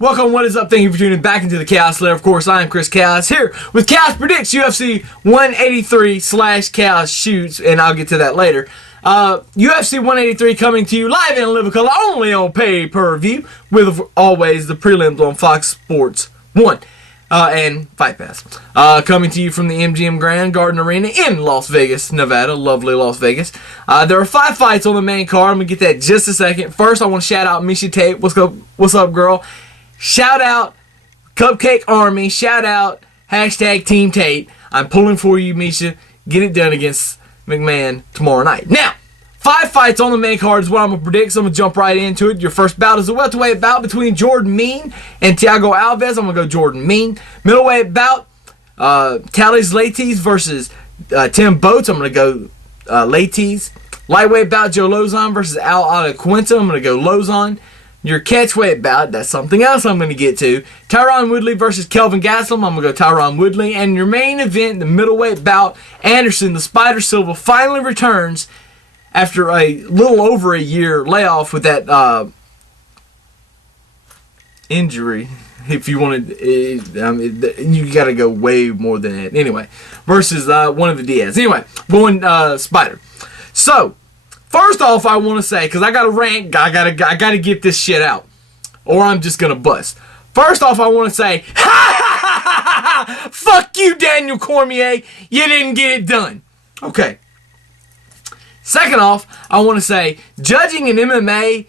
Welcome, what is up? Thank you for tuning back into the Chaos Lair. Of course, I am Chris Chaos here with Chaos Predicts UFC 183/Chaos Shoots, and I'll get to that later. UFC 183 coming to you live in living color only on pay-per-view with always the prelims on Fox Sports 1 and Fight Pass. Coming to you from the MGM Grand Garden Arena in Las Vegas, Nevada. Lovely Las Vegas. There are 5 fights on the main card. I'm going to get that in just a second. First, I want to shout out Misha Tate. What's up, girl? Shout out Cupcake Army. Shout out hashtag Team Tate. I'm pulling for you, Misha. Get it done against McMahon tomorrow night. Now, 5 fights on the main card is what I'm going to predict, so I'm going to jump right into it. Your first bout is a welterweight bout between Jordan Mein and Thiago Alves. I'm going to go Jordan Mein. Middleweight bout, Thales Leites versus Tim Boats. I'm going to go Leites. Lightweight bout, Joe Lozon versus Al Iaquinta. I'm going to go Lozon. Your catchweight bout, that's something else I'm going to get to. Tyron Woodley versus Kelvin Gastelum. I'm going to go Tyron Woodley. And your main event, the middleweight bout, Anderson, the Spider Silva, finally returns after a little over a year layoff with that injury. If you wanted, you got to go way more than that. Anyway, versus one of the Diaz. Anyway, going Spider. So, first off, I want to say, because I got to rant, I got to get this shit out, or I'm just going to bust. First off, I want to say, fuck you, Daniel Cormier. You didn't get it done. Okay. Second off, I want to say, judging in MMA,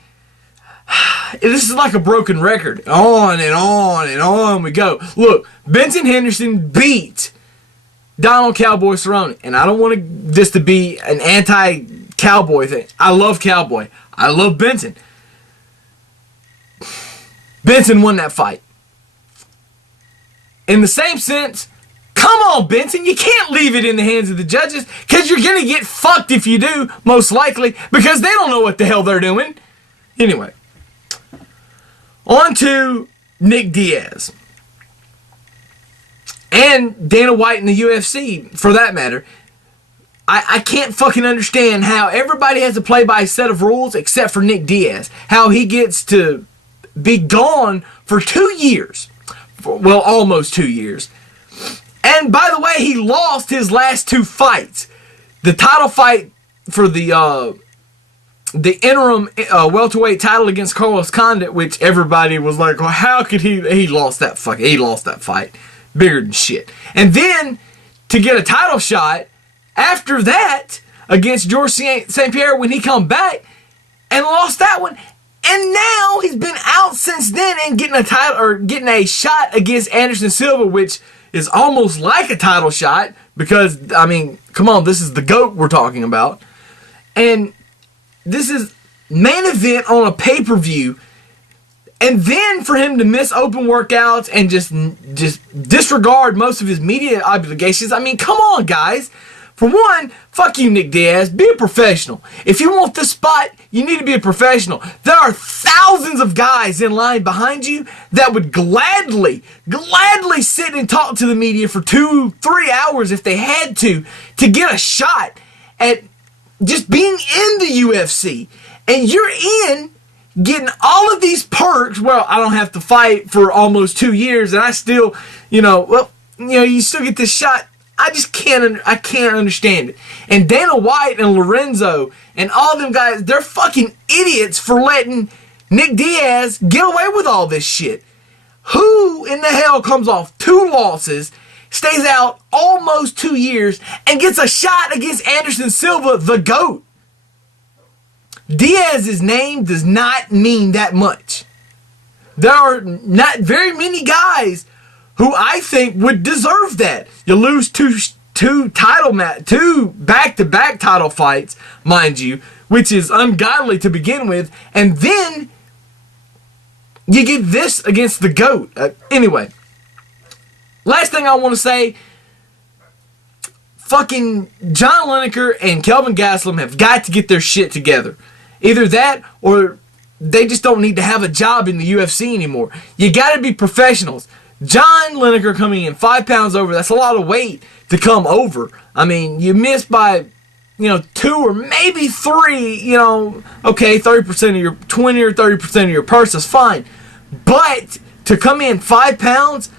this is like a broken record. On and on and on we go. Look, Benson Henderson beat Donald Cowboy Cerrone, and I don't want this to be an anti-Cowboy thing. I love Cowboy. I love Benson. Benson won that fight. In the same sense, come on, Benson. You can't leave it in the hands of the judges because you're going to get fucked if you do, most likely, because they don't know what the hell they're doing. Anyway, on to Nick Diaz. And Dana White in the UFC, for that matter. I can't fucking understand how everybody has to play by a set of rules except for Nick Diaz. How he gets to be gone for 2 years. Well, almost 2 years. And by the way, he lost his last 2 fights. The title fight for the interim welterweight title against Carlos Condit, which everybody was like, well, how could he lost that fight. Bigger than shit. And then to get a title shot after that against George St. Pierre when he come back and lost that one. And now he's been out since then and getting a title or getting a shot against Anderson Silva, which is almost like a title shot because, I mean, come on, this is the GOAT we're talking about. And this is main event on a pay-per-view. And then for him to miss open workouts and just disregard most of his media obligations, I mean, come on, guys. For one, fuck you, Nick Diaz. Be a professional. If you want this spot, you need to be a professional. There are thousands of guys in line behind you that would gladly sit and talk to the media for 2-3 hours if they had to get a shot at just being in the UFC. And you're in getting all of these perks. Well, I don't have to fight for almost 2 years, and I still, you still get this shot. I just can't understand it. And Dana White and Lorenzo and all them guys, they're fucking idiots for letting Nick Diaz get away with all this shit. Who in the hell comes off 2 losses, stays out almost 2 years, and gets a shot against Anderson Silva, the GOAT? Diaz's name does not mean that much. There are not very many guys who I think would deserve that. You lose two back-to-back title fights, mind you, which is ungodly to begin with, and then you get this against the GOAT. Anyway, last thing I want to say, fucking John Lineker and Kelvin Gastelum have got to get their shit together. Either that or they just don't need to have a job in the UFC anymore. You got to be professionals. John Lineker coming in 5 pounds over, that's a lot of weight to come over. I mean, you missed by, 2 or maybe 3, okay, 30% of your, 20 or 30% of your purse is fine. But to come in 5 pounds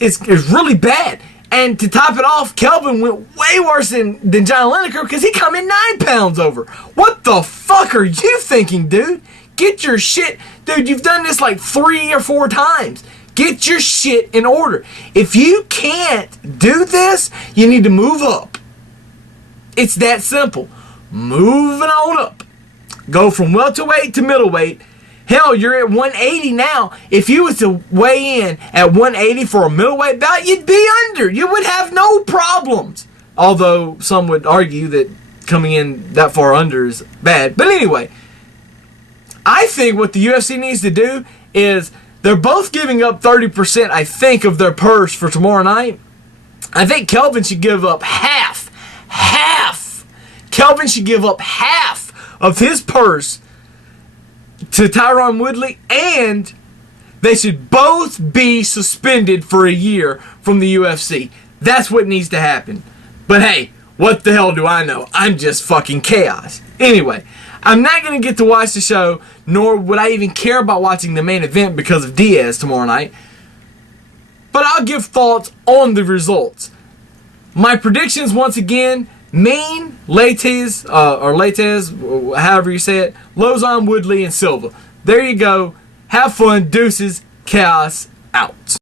is really bad. And to top it off, Kelvin went way worse than John Lineker because he come in 9 pounds over. What the fuck are you thinking, dude? Get your shit. Dude, you've done this like 3 or 4 times. Get your shit in order. If you can't do this, you need to move up. It's that simple. Moving on up. Go from welterweight to middleweight. Hell, you're at 180 now. If you was to weigh in at 180 for a middleweight bout, you'd be under. You would have no problems. Although some would argue that coming in that far under is bad. But anyway, I think what the UFC needs to do is they're both giving up 30%, I think, of their purse for tomorrow night. I think Kelvin should give up half. Half. Kelvin should give up half of his purse to Tyron Woodley, and they should both be suspended for a year from the UFC. That's what needs to happen. But hey, what the hell do I know? I'm just fucking chaos. Anyway, I'm not going to get to watch the show, nor would I even care about watching the main event because of Diaz tomorrow night. But I'll give thoughts on the results. My predictions, once again, Mean, Lates, however you say it, Lozon, Woodley, and Silva. There you go. Have fun. Deuces. Chaos out.